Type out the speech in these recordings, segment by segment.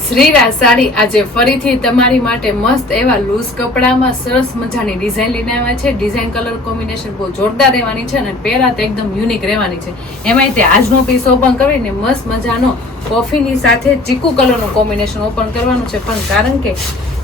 શ્રીરાજ સાડી આજે ફરીથી તમારી માટે મસ્ત એવા લૂઝ કપડામાં સરસ મજાની ડિઝાઇન લઈને આવ્યા છે. ડિઝાઇન કલર કોમ્બિનેશન બહુ જોરદાર રહેવાની છે અને પહેરા તો એકદમ યુનિક રહેવાની છે. એમાંય તે આજનો પીસ ઓપન કરીને મસ્ત મજાનો કોફીની સાથે ચીકુ કલરનું કોમ્બિનેશન ઓપન કરવાનું છે. પણ કારણ કે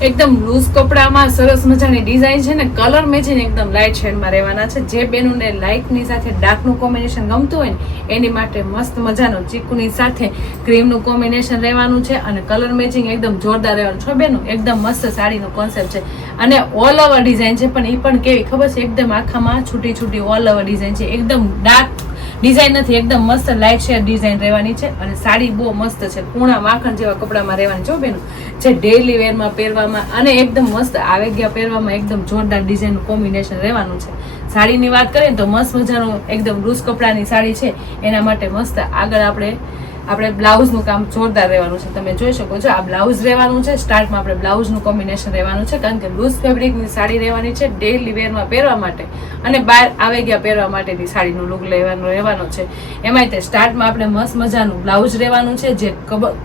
એકદમ લૂઝ કપડામાં સરસ મજાની ડિઝાઇન છે ને કલર મેચિંગ એકદમ લાઇટ શેડમાં રહેવાના છે. જે બેનુને લાઇટની સાથે ડાર્કનું કોમ્બિનેશન ગમતું હોય ને એની માટે મસ્ત મજાનો ચીકુની સાથે ક્રીમનું કોમ્બિનેશન રહેવાનું છે અને કલર મેચિંગ એકદમ જોરદાર રહેવાનું છે. બેનો એકદમ મસ્ત સાડીનો કોન્સેપ્ટ છે અને ઓલ ઓવર ડિઝાઇન છે. પણ એ પણ કેવી ખબર છે, એકદમ આખામાં છૂટી છૂટી ઓલ ઓવર ડિઝાઇન છે. એકદમ ડાર્ક ડિઝાઇન નથી, એકદમ મસ્ત લાઇટ શેડ ડિઝાઇન રહેવાની છે અને સાડી બહુ મસ્ત છે. પૂર્ણા માખણ જેવા કપડામાં રહેવાની છે બેનો, જે ડેઈલી વેરમાં પહેરવામાં અને એકદમ મસ્ત આવે ગયા પહેરવામાં એકદમ જોરદાર ડિઝાઇનનું કોમ્બિનેશન રહેવાનું છે. સાડીની વાત કરીએ તો મસ્ત મજાનું એકદમ લૂઝ કપડાની સાડી છે. એના માટે મસ્ત આગળ આપણે બ્લાઉઝનું કામ જોરદાર રહેવાનું છે. તમે જોઈ શકો છો આ બ્લાઉઝ રહેવાનું છે. સ્ટાર્ટમાં આપણે બ્લાઉઝનું કોમ્બિનેશન રહેવાનું છે કારણ કે લૂઝ ફેબ્રિકની સાડી રહેવાની છે ડેઈલી વેરમાં પહેરવા માટે અને બહાર આવે ગયા પહેરવા માટેની સાડીનું લુક રહેવાનો છે. એમાંય તે સ્ટાર્ટમાં આપણે મસ્ત મજાનું બ્લાઉઝ રહેવાનું છે. જે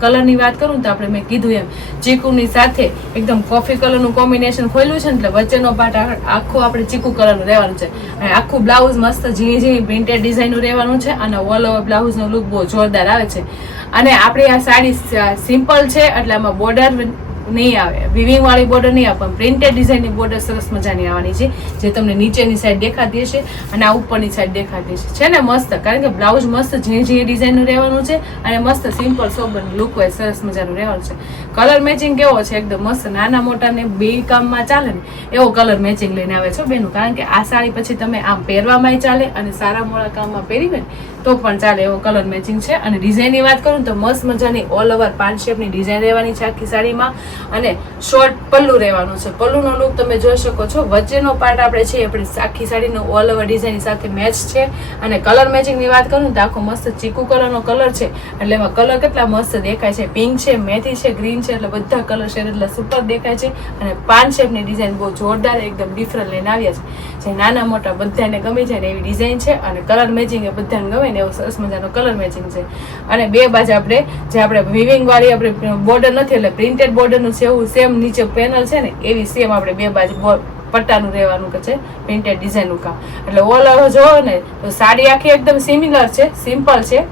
કલરની વાત કરું તો આપણે મેં કીધું એમ ચીકુની સાથે એકદમ કોફી કલરનું કોમ્બિનેશન ખોલ્યું છે એટલે વચ્ચેનો પાર્ટ આખો આપણે ચીકુ કલરનું રહેવાનું છે અને આખું બ્લાઉઝ મસ્ત ઝીણી ઝીણી પ્રિન્ટેડ ડિઝાઇનનું રહેવાનું છે અને ઓલ ઓવર બ્લાઉઝનો લુક બહુ જોરદાર આવે છે. અને આપણી આ સાડી સિમ્પલ છે એટલે આમાં બોર્ડર નહીં આવે, વિવિંગ વાળી બોર્ડર નહીં આવે, પણ પ્રિન્ટેડ ડિઝાઇનની બોર્ડર સરસ મજાની આવવાની છે જે તમને નીચેની સાઈડ દેખાતી હશે અને આ ઉપરની સાઈડ દેખાતી છે ને મસ્ત. કારણ કે બ્લાઉઝ મસ્ત ઝીણી ઝીણી ડિઝાઇનનું રહેવાનું છે અને મસ્ત સિમ્પલ સોબર લુક હોય સરસ મજાનું રહેવાનું છે. કલર મેચિંગ કેવો છે, એકદમ મસ્ત નાના મોટાને બે કામમાં ચાલે ને એવો કલર મેચિંગ લઈને આવે છે બેનું. કારણ કે આ સાડી પછી તમે આમ પહેરવામાંય ચાલે અને સારા મોડા કામમાં પહેરી હોય ને તો પણ ચાલે એવો કલર મેચિંગ છે. અને ડિઝાઇનની વાત કરું તો મસ્ત મજાની ઓલ ઓવર પાન શેપની ડિઝાઇન રહેવાની છે આખી સાડીમાં અને શોર્ટ પલ્લુ રહેવાનું છે. પલ્લુનો લુક તમે જોઈ શકો છો. વચ્ચેનો પાર્ટ આપણે છે આપણે આખી સાડીનો ઓલ ઓવર ડિઝાઇન સાથે મેચ છે. અને કલર મેચિંગની વાત કરું તો આખો મસ્ત ચીકુ કલરનો કલર છે એટલે એમાં કલર કેટલા મસ્ત દેખાય છે. પિંક છે, મેથી છે, ગ્રીન છે, એટલે બધા કલર શેડ એટલે સુપર દેખાય છે. અને પાન શેપની ડિઝાઇન બહુ જોરદાર એકદમ ડિફરન્ટ લઈને આવ્યા છે જે નાના મોટા બધાને ગમી જાય ને એવી ડિઝાઇન છે. અને કલર મેચિંગ એ બધાને ગમે ને એવો સરસ મજાનો કલર મેચિંગ છે. અને બે બાજુ આપણે વિવિંગ વાળી આપણે બોર્ડર નથી એટલે પ્રિન્ટેડ બોર્ડરનું છે એવું સેમ નીચે પેનલ છે ને એવી સેમ આપણે બે બાજુ પટ્ટાનું રહેવાનું કે છે પ્રિન્ટેડ ડિઝાઇનનું કામ. એટલે ઓલ ઓવર જોવો ને તો સાડી આખી એકદમ સિમિલર છે, સિમ્પલ છે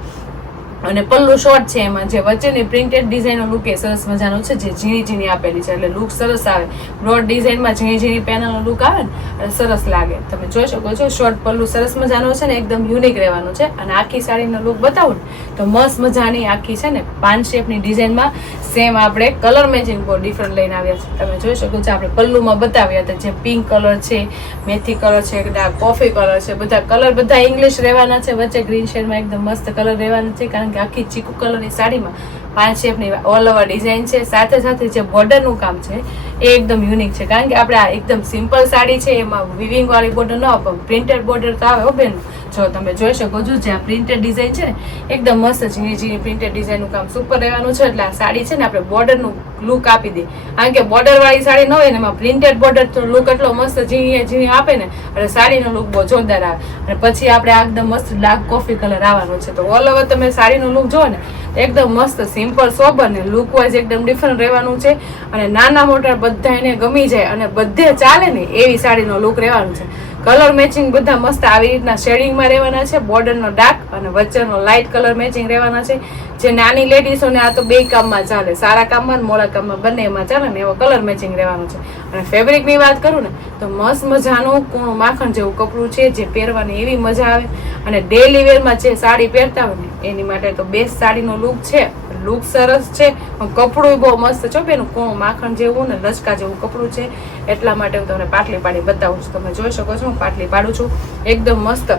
અને પલ્લુ શોર્ટ છે. એમાં જે વચ્ચેની પ્રિન્ટેડ ડિઝાઇનનો લુક એ સરસ મજાનો છે જે ઝીણી ઝીણી આપેલી છે એટલે લુક સરસ આવે. બ્રોડ ડિઝાઇનમાં ઝીણી ઝીણી પેનલનો લુક આવે ને સરસ લાગે. તમે જોઈ શકો છો શોર્ટ પલ્લુ સરસ મજાનો છે ને એકદમ યુનિક રહેવાનું છે. અને આખી સાડીનો લુક બતાવું ને તો મસ્ત મજાની આખી છે ને પાન શેપની ડિઝાઇનમાં સેમ આપણે કલર મેચિંગ બહુ ડિફરન્ટ લઈને આવ્યા છે. તમે જોઈ શકો છો આપણે પલ્લુમાં બતાવ્યા હતા જે પિંક કલર છે, મેથી કલર છે, ડાર્ક કોફી કલર છે, બધા કલર બધા ઇંગ્લિશ રહેવાના છે. વચ્ચે ગ્રીન શેડમાં એકદમ મસ્ત કલર રહેવાના છે કારણ કે આખી ચીકુ કલરની સાડીમાં પાન શેપની ઓલ ઓવર ડિઝાઇન છે. સાથે સાથે જે બોર્ડરનું કામ છે એ એકદમ યુનિક છે કારણ કે આપણે આ એકદમ સિમ્પલ સાડી છે એમાં વિવિંગ વાળી બોર્ડર ન આવે, પ્રિન્ટેડ બોર્ડર તો આવે હો બેન. જો તમે જોઈ શકો છો જ્યાં પ્રિન્ટેડ ડિઝાઇન છે ને એકદમ મસ્ત ઝીણી ઝીણી પ્રિન્ટેડ ડિઝાઇનનું કામ સુપર રહેવાનું છે. એટલે આ સાડી છે ને આપણે બોર્ડરનું લુક આપી દે કારણ કે બોર્ડર વાળી સાડી ન હોય ને એમાં પ્રિન્ટેડ બોર્ડર તો લુક એટલો મસ્ત ઝીણી ઝીણી આપે ને એટલે સાડીનો લુક બહુ જોરદાર આવે. અને પછી આપણે એકદમ મસ્ત ડાર્ક કોફી કલર આવવાનો છે. તો ઓલ ઓવર તમે સાડીનો લુક જોવો ને એકદમ મસ્ત સિમ્પલ સોબર ને લુક વાઇઝ એકદમ ડિફરન્ટ રહેવાનું છે. અને નાના મોટા બધા એને ગમી જાય અને બધે ચાલે ને એવી સાડીનો લુક રહેવાનું છે. કલર મેચિંગ બધા મસ્ત આવી રીતના શેડિંગમાં રહેવાના છે. બોર્ડરનો ડાર્ક અને વચ્ચેનો લાઇટ કલર મેચિંગ રહેવાના છે. જે નાની લેડીઝોને આ તો બે કામમાં ચાલે, સારા કામમાં ને મોડા કામમાં બંનેમાં ચાલે ને એવો કલર મેચિંગ રહેવાનું છે. અને ફેબ્રિકની વાત કરું ને તો મસ્ત મજાનું કૂણું માખણ જેવું કપડું છે જે પહેરવાની એવી મજા આવે. અને ડેઈલી વેરમાં જે સાડી પહેરતા હોય ને એની માટે તો બેસ્ટ સાડીનો લુક છે. લુક સરસ છે, કપડું બહુ મસ્ત છે બેનું, કૂણું માખણ જેવું ને લચકા જેવું કપડું છે. એટલા માટે હું તમને પાટલી પાડી બતાવું છું. તમે જોઈ શકો છો હું પાટલી પાડું છું. એકદમ મસ્ત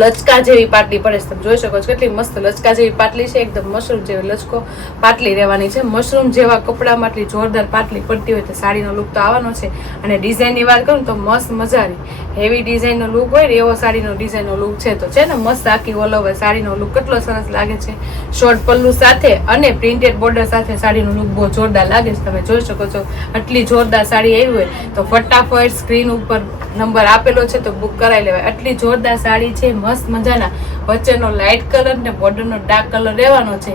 લચકા જેવી પાટલી પડે છે. તમે જોઈ શકો છો કેટલી મસ્ત લચકા જેવી પાટલી છે. એકદમ મશરૂમ જેવી લચકો પાટલી રહેવાની છે. મશરૂમ જેવા કપડામાં આટલી જોરદાર પાટલી પડતી હોય તો સાડીનો લુક તો આવવાનો છે. અને ડિઝાઇનની વાત કરું તો મસ્ત મજાની હેવી ડિઝાઇનનો લુક હોય ને એવો સાડીનો ડિઝાઇનનો લુક છે. તો છે ને મસ્ત આખી ઓલ ઓવર સાડીનો લુક કેટલો સરસ લાગે છે. શોર્ટ પલ્લુ સાથે અને પ્રિન્ટેડ બોર્ડર સાથે સાડીનો લુક બહુ જોરદાર લાગે છે. તમે જોઈ શકો છો આટલી જોરદાર સાડી આવી હોય તો ફટાફટ સ્ક્રીન ઉપર નંબર આપેલો છે તો બુક કરાવી લેવાય. આટલી જોરદાર સાડી છે, મસ્ત મજાના વચ્ચેનો લાઇટ કલર ને બોર્ડરનો ડાર્ક કલર રહેવાનો છે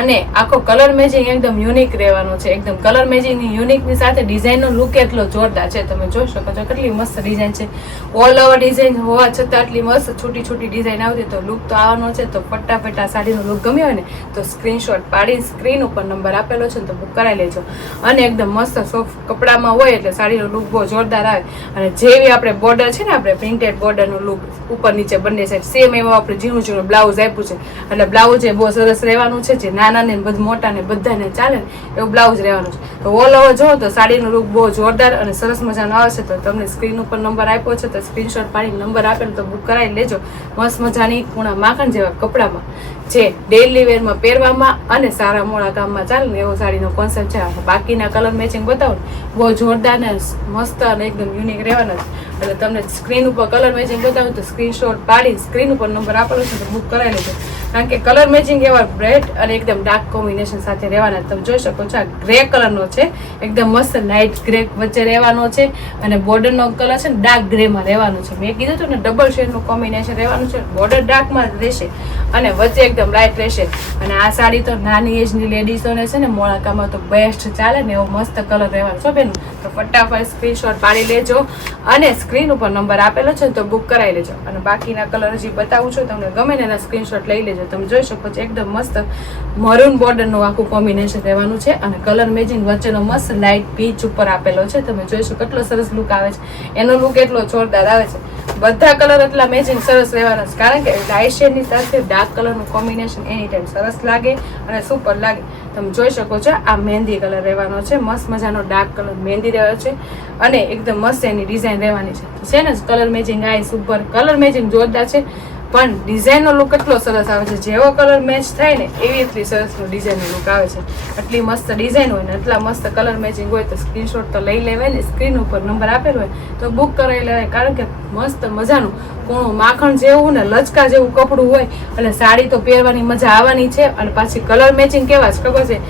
અને આખો કલર મેચિંગ એકદમ યુનિક રહેવાનો છે. એકદમ કલર મેચિંગની યુનિકની સાથે ડિઝાઇનનો લુક એટલો જોરદાર છે. તમે જોઈ શકો છો કેટલી મસ્ત ડિઝાઇન છે. ઓલ ઓવર ડિઝાઇન હોવા છતાં આટલી મસ્ત છોટી છોટી ડિઝાઇન આવતી તો લુક તો આવવાનો છે. તો ફટાફટ આ સાડીનો લુક ગમ્યો હોય ને તો સ્ક્રીનશોટ પાડી સ્ક્રીન ઉપર નંબર આપેલો છે તો બુક કરાવી લેજો. અને એકદમ મસ્ત સોફ્ટ કપડામાં હોય એટલે સાડીનો લુક બહુ જોરદાર આવે. અને જેવી આપણે બોર્ડર છે ને આપણે પ્રિન્ટેડ બોર્ડરનો લુક ઉપર નીચે બંને સાઈડ સેમ એવો આપણે ઝીણું ઝીણું બ્લાઉઝ આપ્યું છે. એટલે બ્લાઉઝ એ બહુ સરસ રહેવાનું છે. જે નાના ને મોટા ને બધાને ચાલે ને એવું બ્લાઉઝ રહેવાનું છે. તો ઓલ ઓવર જોવો તો સાડીનો લુક બહુ જોરદાર અને સરસ મજાનો આવશે. તો તમને સ્ક્રીન ઉપર નંબર આપ્યો છે તો સ્ક્રીનશોટ પાડી નંબર આપેલો તો બુક કરાવી લેજો. મસ્ત મજાની પૂણા માખણ જેવા કપડામાં જે ડેઇલી વેરમાં પહેરવામાં અને સારા મોડા કામમાં ચાલે ને એવો સાડીનો કોન્સેપ્ટ છે. બાકીના કલર મેચિંગ બતાવું બહુ જોરદાર ને મસ્ત અને એકદમ યુનિક રહેવાના છે. એટલે તમને સ્ક્રીન ઉપર કલર મેચિંગ બતાવું તો સ્ક્રીનશોટ પાડી સ્ક્રીન ઉપર નંબર આપેલો છે તો બુક કરાવી લેજો. કારણ કે કલર મેચિંગ એવા બ્રેડ અને એકદમ ડાર્ક કોમ્બિનેશન સાથે રહેવાના. તમે જોઈ શકો છો આ ગ્રે કલરનો છે, એકદમ મસ્ત લાઇટ ગ્રે વચ્ચે રહેવાનો છે અને બોર્ડરનો કલર છે ને ડાર્ક ગ્રેમાં રહેવાનો છે. મેં કીધું હતું ને ડબલ શેડનું કોમ્બિનેશન રહેવાનું છે. બોર્ડર ડાર્કમાં જ રહેશે અને વચ્ચે એકદમ લાઇટ રહેશે. અને આ સાડી તો નાની એજની લેડીઝોને છે ને મોળાકામાં તો બેસ્ટ ચાલે ને એવો મસ્ત કલર રહેવાનો છો બેન. તો ફટાફટ સ્ક્રીનશોટ પાડી લેજો અને સ્ક્રીન ઉપર નંબર આપેલો છે તો બુક કરાવી લેજો. અને બાકીના કલર હજી બતાવું છું તમને ગમે ને એના સ્ક્રીનશોટ લઈ લેજો. તમે જોઈ શકો છો એકદમ મસ્ત મરૂન બોર્ડરનું આખું કોમ્બિનેશન રહેવાનું છે અને કલર મેચિંગ વચ્ચેનો મસ્ત લાઇટ પીચ ઉપર આપેલો છે. તમે જોઈ શકો કેટલો સરસ લુક આવે છે. એનો લુક એટલો જોરદાર આવે છે. બધા કલર એટલા મેચિંગ સરસ રહેવાના છે કારણ કે લાઇટ શેડની સાથે ડાર્ક કલરનું કોમ્બિનેશન એની ટાઈમ સરસ લાગે અને સુપર લાગે. તમે જોઈ શકો છો આ મહેંદી કલર રહેવાનો છે. મસ્ત મજાનો ડાર્ક કલર મહેંદી રહ્યો છે અને એકદમ મસ્ત એની ડિઝાઇન રહેવાની છે ને કલર મેચિંગ આ સુપર કલર મેચિંગ જોરદાર છે. પણ ડિઝાઇનનો લુક એટલો સરસ આવે છે. જેવો કલર મેચ થાય ને એવી એટલી સરસનો ડિઝાઇનનો લુક આવે છે. આટલી મસ્ત ડિઝાઇન હોય ને એટલા મસ્ત કલર મેચિંગ હોય તો સ્ક્રીનશોટ તો લઈ લેવાય ને સ્ક્રીન ઉપર નંબર આપેલો હોય તો બુક કરાવી લેવાય. કારણ કે મસ્ત મજાનું કોણું માખણ જેવું ને લચકા જેવું કપડું હોય એટલે સાડી તો પહેરવાની મજા આવવાની છે. અને પાછી કલર મેચિંગ કેવા છે ખબર છે?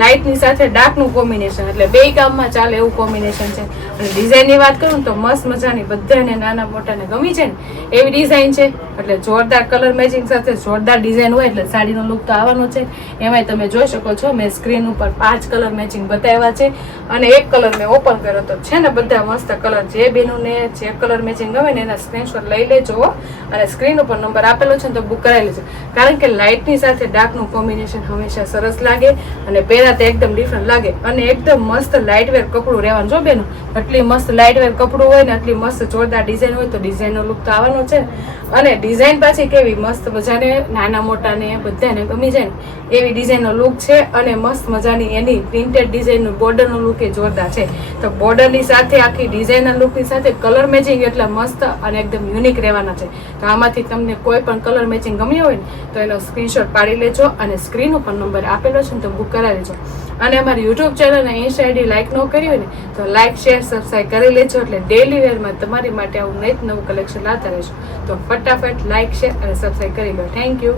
લાઇટની સાથે ડાર્કનું કોમ્બિનેશન એટલે બે કામમાં ચાલે એવું કોમ્બિનેશન છે. અને ડિઝાઇનની વાત કરું તો મસ્ત મજાની બધાને નાના મોટાને ગમી છે ને એવી ડિઝાઇન છે. એટલે જોરદાર કલર મેચિંગ સાથે જોરદાર ડિઝાઇન હોય એટલે સાડીનો લુક તો આવવાનો છે. એમાંય તમે જોઈ શકો છો મેં સ્ક્રીન ઉપર 5 કલર મેચિંગ બતાવ્યા છે અને એક કલર મેં ઓપન કર્યો તો છે ને બધા મસ્ત કલર. જે બેનોને જે કલર મેચિંગ ગમે ને એના સ્ક્રીનશોટ લઈ લેજો અને સ્ક્રીન ઉપર નંબર આપેલો છે તો બુક કરાવી લેજો. કારણ કે લાઇટની સાથે ડાર્કનું કોમ્બિનેશન હંમેશા સરસ લાગે અને પહેરાતા એકદમ ડિફરન્ટ લાગે અને એકદમ મસ્ત લાઇટ વેર કપડું રહેવાનું જો બેનો. આટલી મસ્ત લાઇટ વેર કપડું હોય ને આટલી મસ્ત જોરદાર ડિઝાઇન હોય તો ડિઝાઇનનો લુક તો આવવાનો છે. અને ડિઝાઇન પાછી કેવી મસ્ત મજાને નાના મોટાને બધાને ગમી જાય ને એવી ડિઝાઇનનો લુક છે. અને મસ્ત મજાની એની પ્રિન્ટેડ ડિઝાઇનનું બોર્ડરનો લુક એ જોરદાર છે. તો બોર્ડરની સાથે આખી ડિઝાઇનના લુકની સાથે કલર મેચિંગ એટલા મસ્ત અને એકદમ યુનિક રહેવાના છે. તો આમાંથી તમને કોઈ પણ કલર મેચિંગ ગમ્યો હોય ને તો એનો સ્ક્રીનશોટ પાડી લેજો અને સ્ક્રીન ઉપર નંબર આપેલો છે ને તો બુક કરાવી લેજો. અને અમારી યુટ્યુબ ચેનલ અને ઇન્સ્ટા આઈડી લાઇક ન કરી હોય ને તો લાઇક શેર સબસ્ક્રાઈબ કરી લેજો. એટલે ડેઇલી વેરમાં તમારી માટે આવું નવું કલેક્શન લાવતા રહેજો. તો ફટાફટ લાઇક શેર અને સબસ્ક્રાઈબ કરી લો. Thank you.